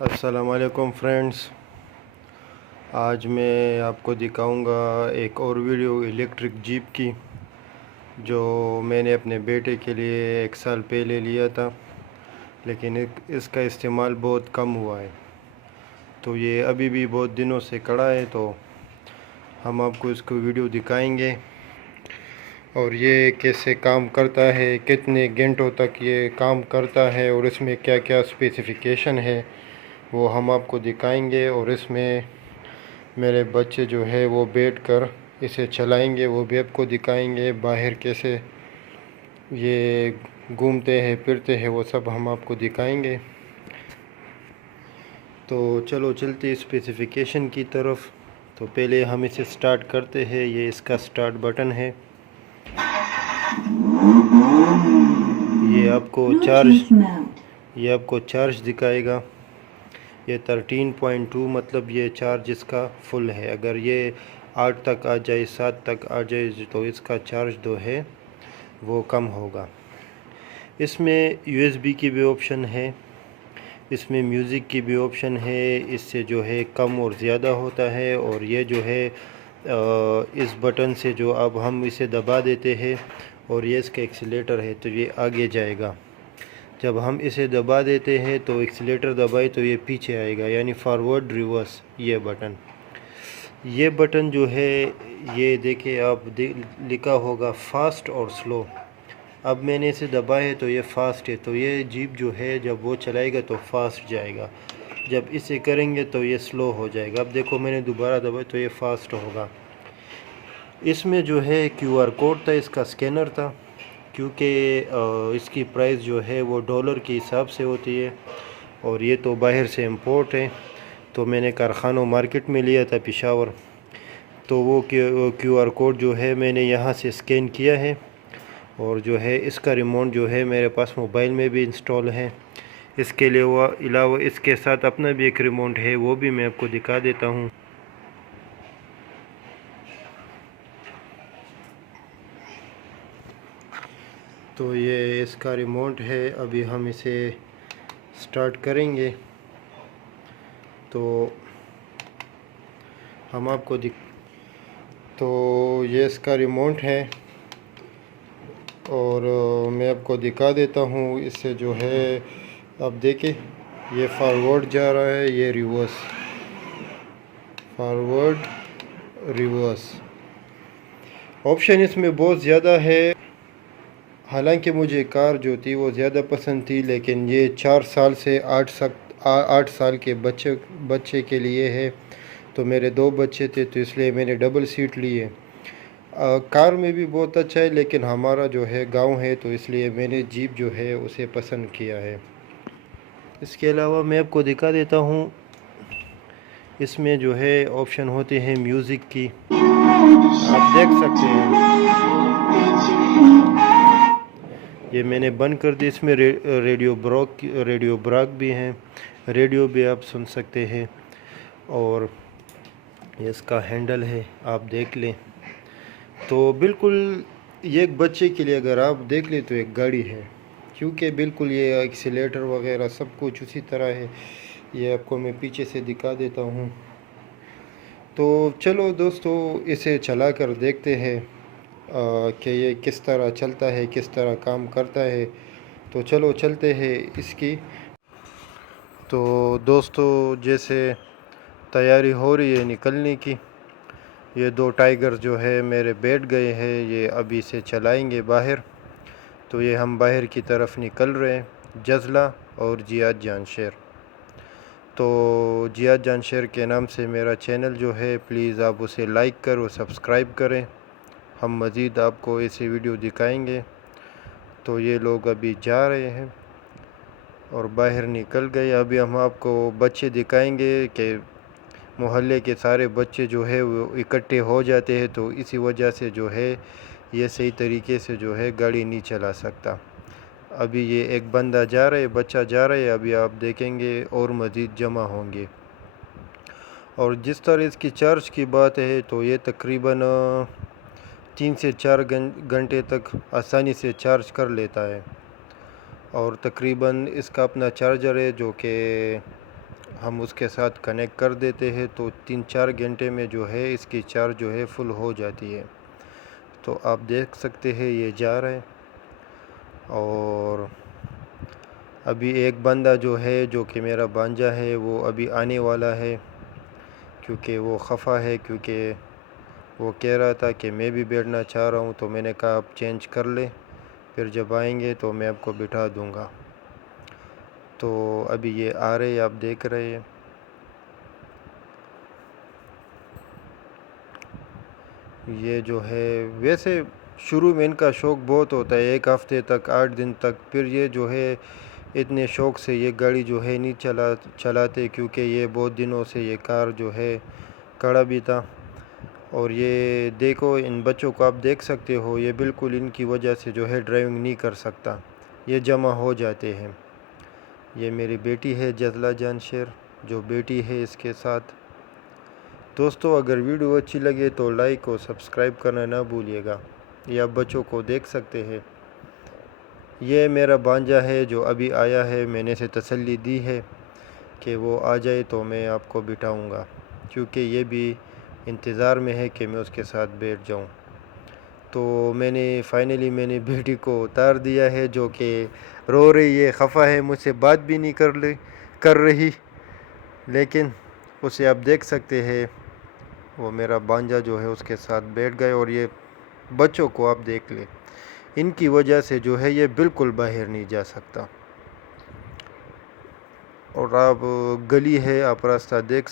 السلام علیکم فرینڈز، آج میں آپ کو دکھاؤں گا ایک اور ویڈیو الیکٹرک جیپ کی جو میں نے اپنے بیٹے کے لیے 1 سال پہلے لیا تھا، لیکن اس کا استعمال بہت کم ہوا ہے، تو یہ ابھی بھی بہت دنوں سے کھڑا ہے۔ تو ہم آپ کو اس کو ویڈیو دکھائیں گے اور یہ کیسے کام کرتا ہے، کتنے گھنٹوں تک یہ کام کرتا ہے اور اس میں کیا کیا اسپیسیفیکیشن ہے وہ ہم آپ کو دکھائیں گے۔ اور اس میں میرے بچے جو ہے وہ بیٹھ کر اسے چلائیں گے، وہ بھی آپ کو دکھائیں گے، باہر کیسے یہ گھومتے ہیں پھرتے ہیں وہ سب ہم آپ کو دکھائیں گے۔ تو چلو چلتے اسپیسیفیکیشن کی طرف۔ تو پہلے ہم اسے سٹارٹ کرتے ہیں، یہ اس کا سٹارٹ بٹن ہے، یہ آپ کو چارج دکھائے گا۔ یہ 13.2 مطلب یہ چارج اس کا فل ہے۔ اگر یہ 8 تک آ جائے، 7 تک آ جائے تو اس کا چارج جو ہے وہ کم ہوگا۔ اس میں USB کی بھی آپشن ہے، اس میں میوزک کی بھی آپشن ہے، اس سے جو ہے کم اور زیادہ ہوتا ہے۔ اور یہ جو ہے اس بٹن سے جو اب ہم اسے دبا دیتے ہیں اور یہ اس کا ایکسیلیٹر ہے تو یہ آگے جائے گا۔ جب ہم اسے دبا دیتے ہیں تو ایکسیلیٹر دبائے تو یہ پیچھے آئے گا، یعنی فارورڈ ریورس۔ یہ بٹن جو ہے یہ دیکھیں آپ، لکھا ہوگا فاسٹ اور سلو۔ اب میں نے اسے دبایا ہے تو یہ فاسٹ ہے، تو یہ جیپ جو ہے جب وہ چلائے گا تو فاسٹ جائے گا، جب اسے کریں گے تو یہ سلو ہو جائے گا۔ اب دیکھو میں نے دوبارہ دبایا تو یہ فاسٹ ہوگا۔ اس میں جو ہے QR کوڈ تھا، اس کا سکینر تھا، کیونکہ اس کی پرائس جو ہے وہ ڈالر کے حساب سے ہوتی ہے اور یہ تو باہر سے امپورٹ ہے، تو میں نے کارخانوں مارکیٹ میں لیا تھا پشاور۔ تو وہ QR کوڈ جو ہے میں نے یہاں سے سکین کیا ہے، اور جو ہے اس کا ریموٹ جو ہے میرے پاس موبائل میں بھی انسٹال ہے۔ اس کے علاوہ اس کے ساتھ اپنا بھی ایک ریموٹ ہے، وہ بھی میں آپ کو دکھا دیتا ہوں۔ تو یہ اس کا ریموٹ ہے، ابھی ہم اسے سٹارٹ کریں گے تو ہم آپ کو تو یہ اس کا ریموٹ ہے اور میں آپ کو دکھا دیتا ہوں۔ اس سے جو ہے آپ دیکھیں یہ فارورڈ جا رہا ہے، یہ ریورس، فارورڈ ریورس۔ آپشن اس میں بہت زیادہ ہے، حالانکہ مجھے کار جو تھی وہ زیادہ پسند تھی، لیکن یہ 4 سال سے 8 سال کے بچے کے لیے ہے، تو میرے 2 بچے تھے تو اس لیے میں نے ڈبل سیٹ لی ہے۔ کار میں بھی بہت اچھا ہے، لیکن ہمارا جو ہے گاؤں ہے تو اس لیے میں نے جیپ جو ہے اسے پسند کیا ہے۔ اس کے علاوہ میں آپ کو دکھا دیتا ہوں، اس میں جو ہے آپشن ہوتے ہیں میوزک کی، آپ دیکھ سکتے ہیں۔ یہ میں نے بند کر دی، اس میں ریڈیو براک بھی ہیں، ریڈیو بھی آپ سن سکتے ہیں۔ اور یہ اس کا ہینڈل ہے، آپ دیکھ لیں تو بالکل یہ ایک بچے کے لیے اگر آپ دیکھ لیں تو ایک گاڑی ہے، کیونکہ بالکل یہ ایکسیلیٹر وغیرہ سب کچھ اسی طرح ہے۔ یہ آپ کو میں پیچھے سے دکھا دیتا ہوں۔ تو چلو دوستو اسے چلا کر دیکھتے ہیں کہ یہ کس طرح چلتا ہے، کس طرح کام کرتا ہے۔ تو چلو چلتے ہیں اس کی۔ تو دوستو جیسے تیاری ہو رہی ہے نکلنے کی، یہ 2 ٹائگر جو ہے میرے بیٹھ گئے ہیں، یہ ابھی سے چلائیں گے باہر۔ تو یہ ہم باہر کی طرف نکل رہے ہیں، جزلہ اور جیات جان شیر۔ تو جیات جان شیر کے نام سے میرا چینل جو ہے، پلیز آپ اسے لائک کرو، سبسکرائب کریں، ہم مزید آپ کو ایسی ویڈیو دکھائیں گے۔ تو یہ لوگ ابھی جا رہے ہیں اور باہر نکل گئے۔ ابھی ہم آپ کو بچے دکھائیں گے کہ محلے کے سارے بچے جو ہے وہ اکٹھے ہو جاتے ہیں، تو اسی وجہ سے جو ہے یہ صحیح طریقے سے جو ہے گاڑی نہیں چلا سکتا۔ ابھی یہ ایک بندہ جا رہا ہے، بچہ جا رہا ہے، ابھی آپ دیکھیں گے اور مزید جمع ہوں گے۔ اور جس طرح اس کی چارج کی بات ہے تو یہ تقریباً 3 سے 4 گھنٹے تک آسانی سے چارج کر لیتا ہے، اور تقریباً اس کا اپنا چارجر ہے جو کہ ہم اس کے ساتھ کنیکٹ کر دیتے ہیں تو 3-4 گھنٹے میں جو ہے اس کی چارج جو ہے فل ہو جاتی ہے۔ تو آپ دیکھ سکتے ہیں یہ جا رہا ہے، اور ابھی ایک بندہ جو ہے جو کہ میرا بانجا ہے وہ ابھی آنے والا ہے، کیونکہ وہ خفا ہے، کیونکہ وہ کہہ رہا تھا کہ میں بھی بیٹھنا چاہ رہا ہوں، تو میں نے کہا آپ چینج کر لیں، پھر جب آئیں گے تو میں آپ کو بٹھا دوں گا۔ تو ابھی یہ آ رہے آپ دیکھ رہے ہیں۔ یہ جو ہے ویسے شروع میں ان کا شوق بہت ہوتا ہے، 1 ہفتے تک، 8 دن تک، پھر یہ جو ہے اتنے شوق سے یہ گاڑی جو ہے نہیں چلاتے، کیونکہ یہ بہت دنوں سے یہ کار جو ہے کڑا بھی تھا۔ اور یہ دیکھو ان بچوں کو آپ دیکھ سکتے ہو، یہ بالکل ان کی وجہ سے جو ہے ڈرائیونگ نہیں کر سکتا، یہ جمع ہو جاتے ہیں۔ یہ میری بیٹی ہے جزلہ جان شیر، جو بیٹی ہے اس کے ساتھ۔ دوستو اگر ویڈیو اچھی لگے تو لائک اور سبسکرائب کرنا نہ بھولیے گا۔ یہ آپ بچوں کو دیکھ سکتے ہیں۔ یہ میرا بانجا ہے جو ابھی آیا ہے، میں نے اسے تسلی دی ہے کہ وہ آ جائے تو میں آپ کو بٹھاؤں گا، کیونکہ یہ بھی انتظار میں ہے کہ میں اس کے ساتھ بیٹھ جاؤں۔ تو میں نے بیٹی کو اتار دیا ہے، جو کہ رو رہی ہے، خفا ہے، مجھ سے بات بھی نہیں کر رہی، لیکن اسے آپ دیکھ سکتے ہیں وہ میرا بانجا جو ہے اس کے ساتھ بیٹھ گئے۔ اور یہ بچوں کو آپ دیکھ لیں، ان کی وجہ سے جو ہے یہ بالکل باہر نہیں جا سکتا۔ اور آپ گلی ہے، آپ راستہ دیکھ